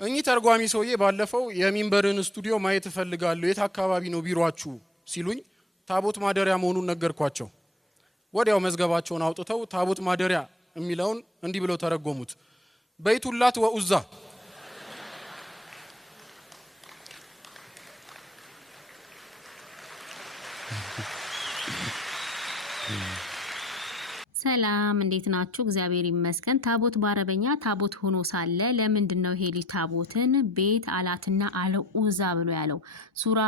እኚህ ተርጓሚ ሰውዬ ባለፈው የሚንበርን ስቱዲዮ ማየት ፈልጋለሁ የት አካባቢ ነው ቢሮአችሁ ሲሉኝ ታቦት ማደሪያ መሆኑን ነገርኳቸው። ወዲያው መዝገባቸውን አውጥተው ታቦት ማደሪያ የሚለውን እንዲህ ብለው ተረጎሙት። በይቱላት ወኡዛ። ሰላም እንዴት ናችሁ? እግዚአብሔር ይመስገን። ታቦት በአረበኛ ታቦት ሆኖ ሳለ ለምንድነው ይሄ ልጅ ታቦትን ቤት አላትና አልዑዛ ብሎ ያለው? ሱራ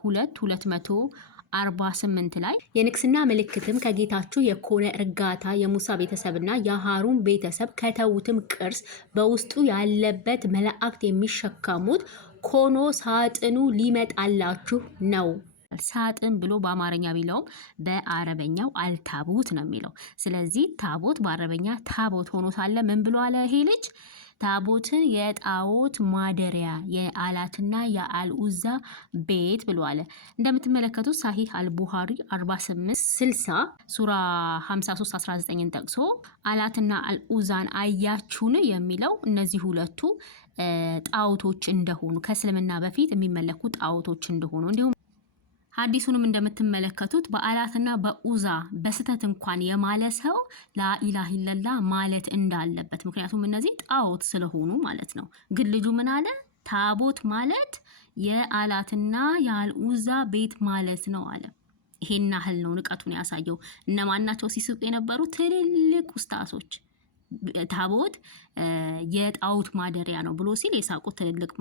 2:248 ላይ የንግስና ምልክትም ከጌታችሁ የኮነ እርጋታ የሙሳ ቤተሰብና የሃሩን ቤተሰብ ከተውትም ቅርስ በውስጡ ያለበት መላእክት የሚሸከሙት ኮኖ ሳጥኑ ሊመጣላችሁ ነው። ሳጥን ብሎ በአማርኛ ቢለውም በአረበኛው አልታቡት ነው የሚለው። ስለዚህ ታቦት በአረበኛ ታቦት ሆኖ ሳለ ምን ብሎ አለ ይሄ ልጅ? ታቦትን የጣዖት ማደሪያ የአላትና የአልዑዛ ቤት ብሎ አለ። እንደምትመለከቱት ሳሂህ አልቡኻሪ 4860 ሱራ 53:19 ጠቅሶ አላትና አልዑዛን አያችሁን የሚለው እነዚህ ሁለቱ ጣዖቶች እንደሆኑ ከእስልምና በፊት የሚመለኩ ጣዖቶች እንደሆኑ እንዲሁም ሐዲሱንም እንደምትመለከቱት በአላትና በኡዛ በስተት እንኳን የማለ ሰው ላኢላሃ ኢላላህ ማለት እንዳለበት ምክንያቱም እነዚህ ጣዖት ስለሆኑ ማለት ነው። ግን ልጁ ምን አለ? ታቦት ማለት የአላትና የአልዑዛ ቤት ማለት ነው አለ። ይሄን ያህል ነው ንቀቱን ያሳየው። እነማናቸው ሲስቁ የነበሩ ትልልቅ ኡስታዞች ታቦት የጣዖት ማደሪያ ነው ብሎ ሲል የሳቁ ትልልቅ።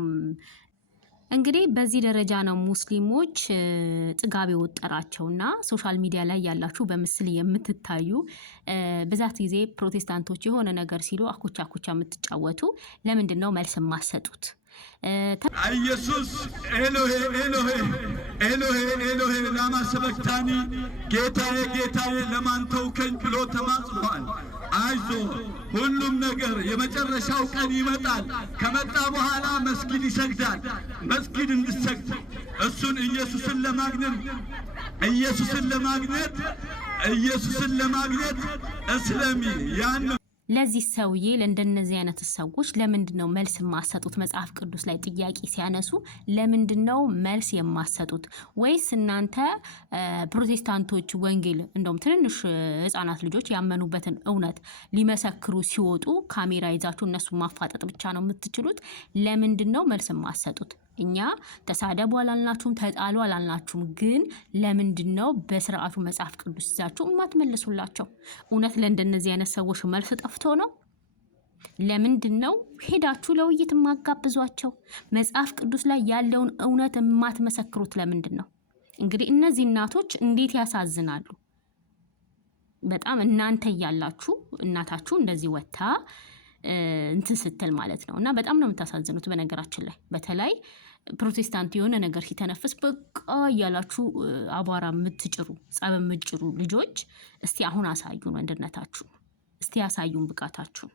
እንግዲህ በዚህ ደረጃ ነው ሙስሊሞች ጥጋብ የወጠራቸውና ሶሻል ሚዲያ ላይ ያላችሁ በምስል የምትታዩ በዛት ጊዜ ፕሮቴስታንቶች የሆነ ነገር ሲሉ አኩቻ የምትጫወቱ ለምንድን ነው መልስ የማሰጡት? ኢየሱስ ኤሎሄ ኤሎሄ ኤሎሄ ኤሎሄ ላማ ሰበክታኒ ጌታዬ ጌታዬ ለማን ተውከኝ ብሎ ተማጽኗል። አይዞ ሁሉም ነገር የመጨረሻው ቀን ይመጣል። ከመጣ በኋላ መስጊድ ይሰግዳል። መስጊድ እንድሰግድ እሱን ኢየሱስን ለማግኘት እስለሚ ያን ለዚህ ሰውዬ ለእንደነዚህ አይነት ሰዎች ለምንድነው መልስ የማሰጡት? መጽሐፍ ቅዱስ ላይ ጥያቄ ሲያነሱ ለምንድነው መልስ የማሰጡት? ወይስ እናንተ ፕሮቴስታንቶች ወንጌል እንደውም ትንንሽ ህፃናት ልጆች ያመኑበትን እውነት ሊመሰክሩ ሲወጡ ካሜራ ይዛችሁ እነሱ ማፋጠጥ ብቻ ነው የምትችሉት? ለምንድነው መልስ የማሰጡት? እኛ ተሳደቡ አላልናችሁም፣ ተጣሉ አላልናችሁም። ግን ለምንድነው በስርዓቱ መጽሐፍ ቅዱስ ይዛችሁ ማትመልሱላቸው? እውነት ለእንደነዚህ አይነት ሰዎች መልስ ጠፍቶ ነው? ለምንድነው ሄዳችሁ ለውይይት ማጋብዟቸው? መጽሐፍ ቅዱስ ላይ ያለውን እውነት ማትመሰክሩት ለምንድነው? እንግዲህ እነዚህ እናቶች እንዴት ያሳዝናሉ። በጣም እናንተ ያላችሁ እናታችሁ እንደዚህ ወታ እንትን ስትል ማለት ነው። እና በጣም ነው የምታሳዝኑት። በነገራችን ላይ በተለይ ፕሮቴስታንት የሆነ ነገር ሲተነፍስ በቃ ያላችሁ አቧራ የምትጭሩ ጸብ የምትጭሩ ልጆች እስቲ አሁን አሳዩን ወንድነታችሁ፣ እስቲ ያሳዩን ብቃታችሁ።